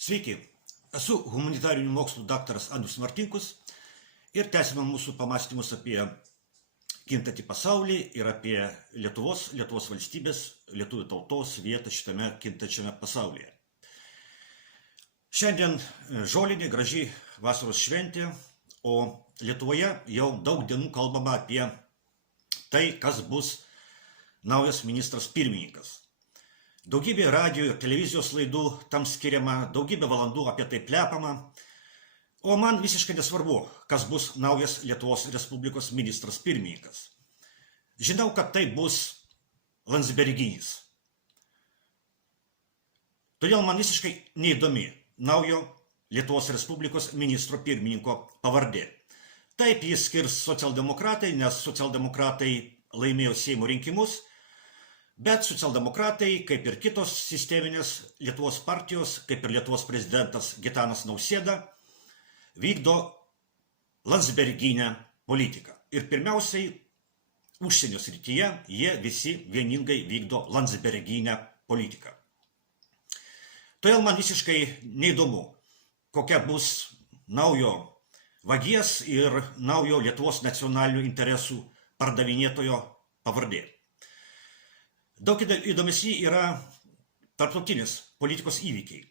Sveiki, esu humanitarinių mokslų daktaras Andrius Martinkus ir tęsime mūsų pamąstymus apie kintantį pasaulį ir apie Lietuvos valstybės, lietuvių tautos vietą šitame kintančiame pasaulyje. Šiandien žolinė graži vasaros šventė, o Lietuvoje jau daug dienų kalbama apie tai, kas bus naujas ministras pirmininkas. Daugybė radio ir televizijos laidų tam skiriama, daugybė valandų apie tai plepama, o man visiškai nesvarbu, kas bus naujas Lietuvos Respublikos ministras pirmininkas. Žinau, kad tai bus Landsbergys. Todėl man visiškai neįdomi naujo Lietuvos Respublikos ministro pirmininko pavardė. Taip jis skirs socialdemokratai, nes socialdemokratai laimėjo Seimo rinkimus, bet socialdemokratai, kaip ir kitos sisteminės Lietuvos partijos, kaip ir Lietuvos prezidentas Gitanas Nausėda, vykdo landsberginę politiką. Ir pirmiausiai, užsienio srityje jie visi vieningai vykdo landsberginę politiką. Todėl man visiškai neįdomu, kokia bus naujo vagies ir naujo Lietuvos nacionalinių interesų pardavinėtojo pavardė. Daug įdomesni yra tarptautinės politikos įvykiai.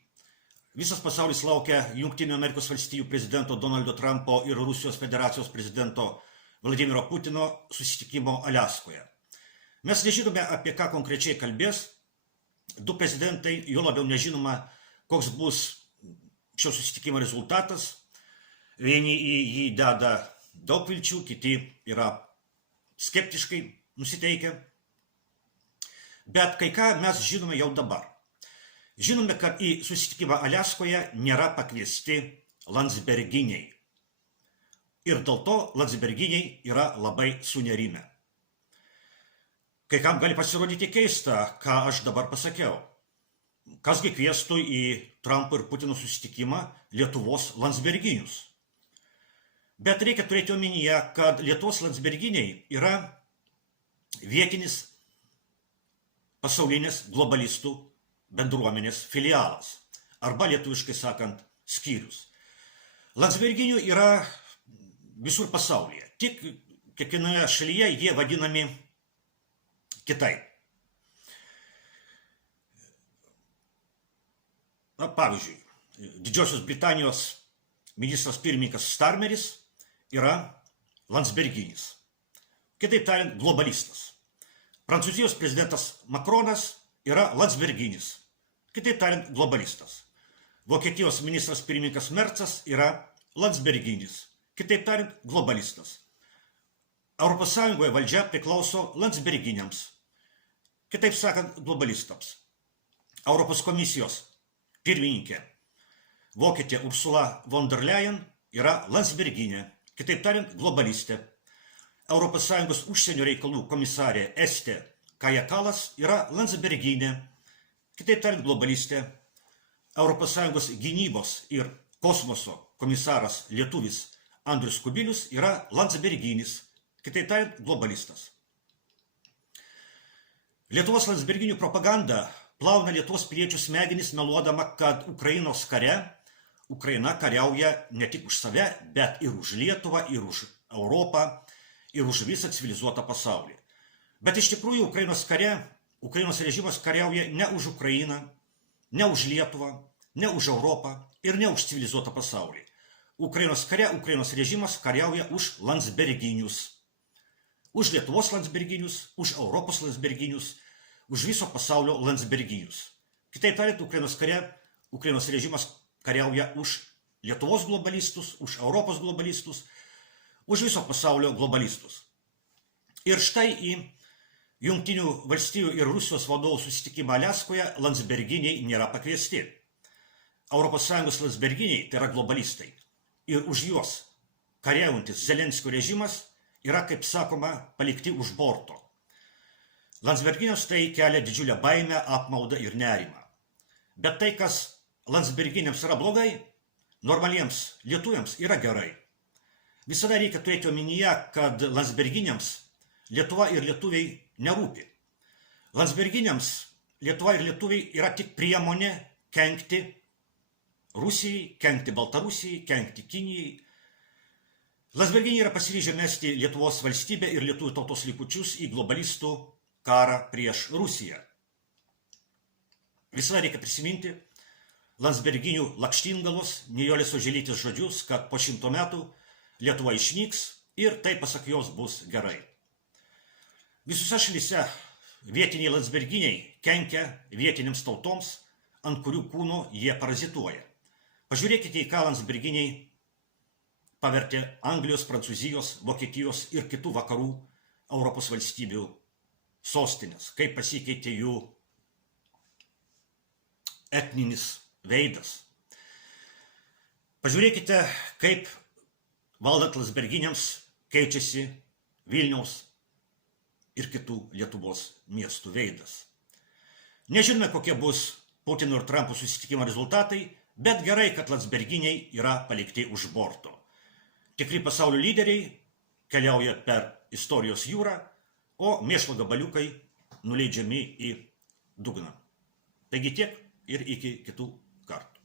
Visas pasaulis laukia Jungtinių Amerikos valstijų prezidento Donaldo Trumpo ir Rusijos federacijos prezidento Vladimiro Putino susitikimo Aliaskoje. Mes nežinome, apie ką konkrečiai kalbės du prezidentai, jo labiau nežinoma, koks bus šio susitikimo rezultatas. Vieni į jį deda daug vilčių, kiti yra skeptiškai nusiteikę. Bet kai ką mes žinome jau dabar. Žinome, kad į susitikimą Aliaskoje nėra pakviesti landsberginiai. Ir dėl to landsberginiai yra labai sunerimę. Kai kam gali pasirodyti keista, ką aš dabar pasakiau. Kasgi kviestų į Trumpo ir Putino susitikimą Lietuvos landsberginius. Bet reikia turėti omenyje, kad Lietuvos landsberginiai yra vietinis pasaulinės globalistų bendruomenės filialas, arba lietuviškai sakant, skyrius. Landsberginių yra visur pasaulyje, tik kiekvienoje šalyje jie vadinami kitaip. Pavyzdžiui, Didžiosios Britanijos ministras pirmininkas Starmeris yra landsberginis, kitaip tariant, globalistas. Prancūzijos prezidentas Macronas yra landsberginis, kitaip tariant, globalistas. Vokietijos ministras pirmininkas Mercas yra landsberginis, kitaip tariant, globalistas. Europos Sąjungoje valdžia priklauso landsberginiams, kitaip sakant, globalistams. Europos komisijos pirmininkė Vokietė Ursula von der Leyen yra landsberginė, kitaip tariant, globalistė. Europos Sąjungos užsienio reikalų komisarė Estė Kaja Kallas yra landsberginė, kitaip tariant, globalistė. Europos Sąjungos gynybos ir kosmoso komisaras lietuvis Andrius Kubilius yra landsberginis, kitaip tariant, globalistas. Lietuvos landsberginių propaganda plauna Lietuvos piliečių smegenis meluodama, kad Ukrainos kare Ukraina kariauja ne tik už save, bet ir už Lietuvą, ir už Europą, ir už visą civilizuotą pasaulį. Bet iš tikrųjų Ukrainos kare, Ukrainos režimas kariauja ne už Ukrainą, ne už Lietuvą, ne už Europą ir ne už civilizuotą pasaulį. Ukrainos kare, Ukrainos režimas kariauja už landsberginius. Už Lietuvos landsberginius, už Europos landsberginius, už viso pasaulio landsberginius. Kitaip tariant, Ukrainos kare, Ukrainos režimas kariauja už Lietuvos globalistus, už Europos globalistus, už viso pasaulio globalistus. Ir štai į Jungtinių valstijų ir Rusijos vadovų susitikimą Aliaskoje landsberginiai nėra pakviesti. Europos Sąjungos landsberginiai tai yra globalistai. Ir už juos kariaujantis Zelenskio režimas yra, kaip sakoma, palikti už borto. Landsberginiams tai kelia didžiulę baimę, apmaudą ir nerimą. Bet tai, kas landsberginiams yra blogai, normaliems lietuviams yra gerai. Visada reikia turėti omenyje, kad landsberginiams Lietuva ir lietuviai nerūpi. Landsberginiams Lietuva ir lietuviai yra tik priemonė kenkti Rusijai, kenkti Baltarusijai, kenkti Kinijai. Landsberginiai yra pasiryžę mesti Lietuvos valstybę ir lietuvių tautos likučius į globalistų karą prieš Rusiją. Visada reikia prisiminti Landsberginių lakštingalos, Nijolės Oželytės žodžius, kad po 100 metų Lietuva išnyks ir tai, pasak jos, bus gerai. Visose šalyse vietiniai Landsberginiai kenkia vietiniams tautoms, ant kurių kūno jie parazituoja. Pažiūrėkite, į ką Landsberginiai pavertė Anglijos, Prancūzijos, Vokietijos ir kitų vakarų Europos valstybių sostinės, kaip pasikeitė jų etninis veidas. Pažiūrėkite, kaip valdant Landsberginiams keičiasi Vilniaus ir kitų Lietuvos miestų veidas. Nežinome, kokie bus Putino ir Trumpo susitikimo rezultatai, bet gerai, kad Landsberginiai yra palikti už borto. Tikri pasaulio lyderiai keliauja per istorijos jūrą, o mėšlo gabaliukai nuleidžiami į dugną. Taigi tiek ir iki kitų kartų.